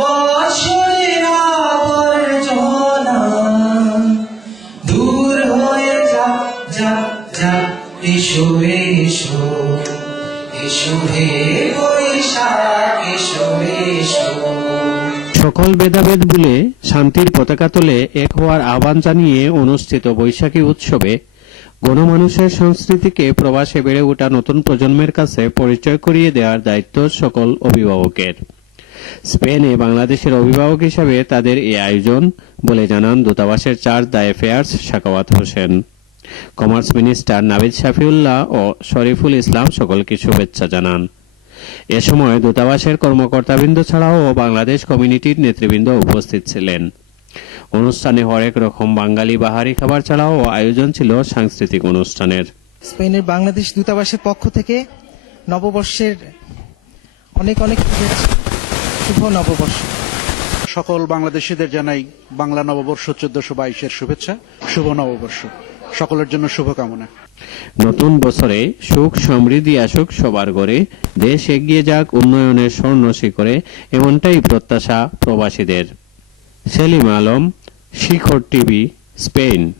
বছরের আবর্জনা দূর হয়ে যা যা যা এসো এসো এসো হে বৈশাখ এসো এসো। সকল ভেদাভেদ ভুলে শান্তির পতাকা তোলে এক হওয়ার আহ্বান জানিয়ে অনুষ্ঠিত বৈশাখী উৎসবে গণমানুষের সংস্কৃতিকে প্রবাসে বেড়ে ওঠা নতুন প্রজন্মের কাছে পরিচয় করিয়ে দেওয়ার দায়িত্ব সকল অভিভাবকের। স্পেনে বাংলাদেশের অভিভাবক হিসাবে তাদের এই আয়োজন বলে জানান দূতাবাসের chargé d' affaires Sakhawat Hossain. Commerce minister Navid Shafiullah ও শরীফুল ইসলাম সকলকে শুভেচ্ছা জানান। এ সময় দূতাবাসের কর্মকর্তাবৃন্দ ছাড়াও বাংলাদেশ কমিউনিটির নেতৃবৃন্দ উপস্থিত ছিলেন। অনুষ্ঠানে হরেক রকম বাঙালি বাহারি খাবার ছাড়াও আয়োজন ছিল সাংস্কৃতিক অনুষ্ঠানের। স্পেনের বাংলাদেশ দূতাবাসের পক্ষ থেকে নববর্ষের অনেক অনেক শুভেচ্ছা। শুভ নববর্ষ। সকল বাংলাদেশিদের জানাই বাংলা নববর্ষ 1422-এর শুভেচ্ছা। শুভ নববর্ষ সকলের জন্য শুভকামনা। নতুন বছরে সুখ সমৃদ্ধি আসুক সবার ঘরে, দেশ এগিয়ে যাক উন্নয়নের স্বর্ণ শিখরে, এমনটাই প্রত্যাশা প্রবাসীদের। সেলিম আলম, শিখর টিভি, স্পেন।